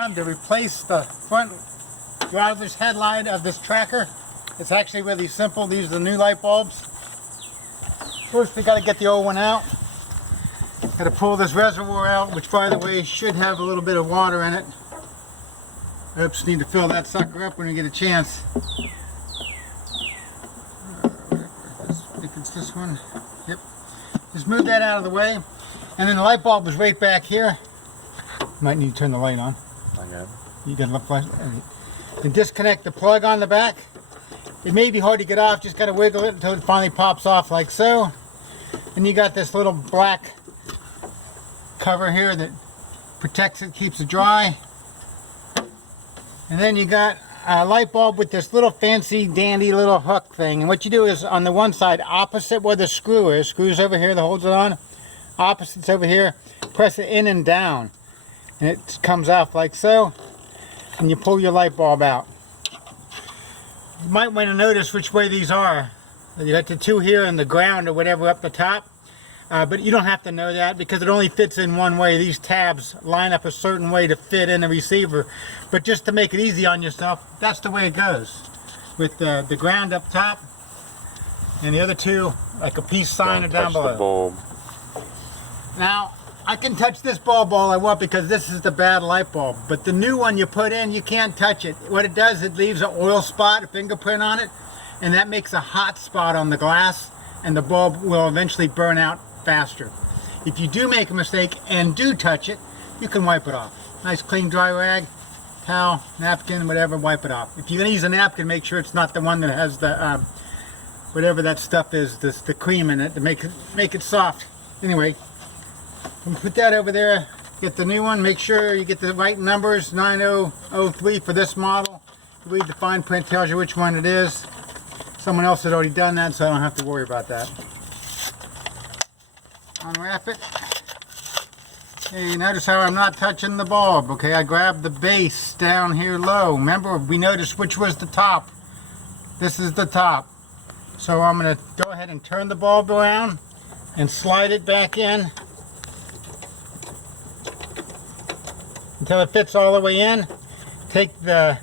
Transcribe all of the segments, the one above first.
To replace the front driver's headlight of this tracker. It's actually really simple. These are the new light bulbs. First we got to get the old one out. Got to pull this reservoir out, which by the way should have a little bit of water in it. Oops, need to fill that sucker up when we get a chance. I think it's this one. Yep. Just move that out of the way. And then the light bulb is right back here. Might need to turn the light on. Okay. You can look like and disconnect the plug on the back. It may be hard to get off, just gotta wiggle it until it finally pops off like so. And you got this little black cover here that protects it, keeps it dry. And then you got a light bulb with this little fancy dandy little hook thing. And what you do is on the one side, opposite where the screw is, screw's over here that holds it on, opposite's over here, press it in and down. And it comes off like so. And you pull your light bulb out. You might want to notice which way these are. You got the two here and the ground or whatever up the top. But you don't have to know that because it only fits in one way. These tabs line up a certain way to fit in the receiver. But just to make it easy on yourself, that's the way it goes. With the ground up top and the other two like a peace sign down below. The bulb. Now, I can touch this bulb all I want because this is the bad light bulb. But the new one you put in, you can't touch it. What it does, it leaves an oil spot, a fingerprint on it, and that makes a hot spot on the glass, and the bulb will eventually burn out faster. If you do make a mistake and do touch it, you can wipe it off. Nice clean dry rag, towel, napkin, whatever, wipe it off. If you're going to use a napkin, make sure it's not the one that has the, whatever that stuff is, the cream in it to make it soft. Anyway. Put that over there, get the new one, make sure you get the right numbers, 9003 for this model. You read the fine print, tells you which one it is. Someone else had already done that, so I don't have to worry about that. Unwrap it. Hey, notice how I'm not touching the bulb, okay? I grabbed the base down here low. Remember, we noticed which was the top. This is the top. So I'm going to go ahead and turn the bulb around and slide it back in. Until it fits all the way in. Take the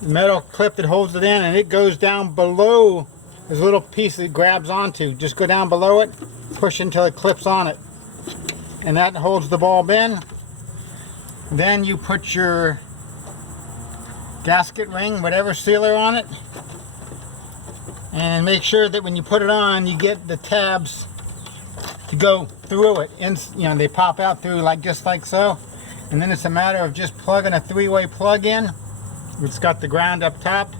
metal clip that holds it in and it goes down below this little piece that it grabs onto. Just go down below it, push until it clips on it. And that holds the bulb in. Then you put your gasket ring, whatever sealer on it. And make sure that when you put it on, you get the tabs to go through it. And, you know, they pop out through like just like so. And then it's a matter of just plugging a three-way plug in. It's got the ground up top.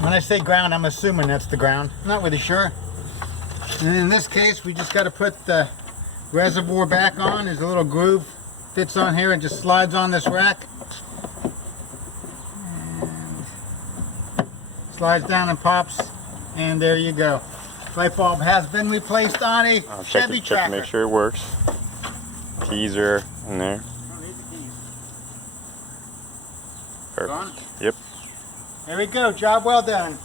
When I say ground, I'm assuming that's the ground. I'm not really sure. And in this case, we just got to put the reservoir back on. There's a little groove fits on here and just slides on this rack. And slides down and pops. And there you go. Light bulb has been replaced on a Chevy Tracker. Check to make sure it works. Keys are in there. Don't need the keys. Perfect. Gone? Yep. There we go. Job well done.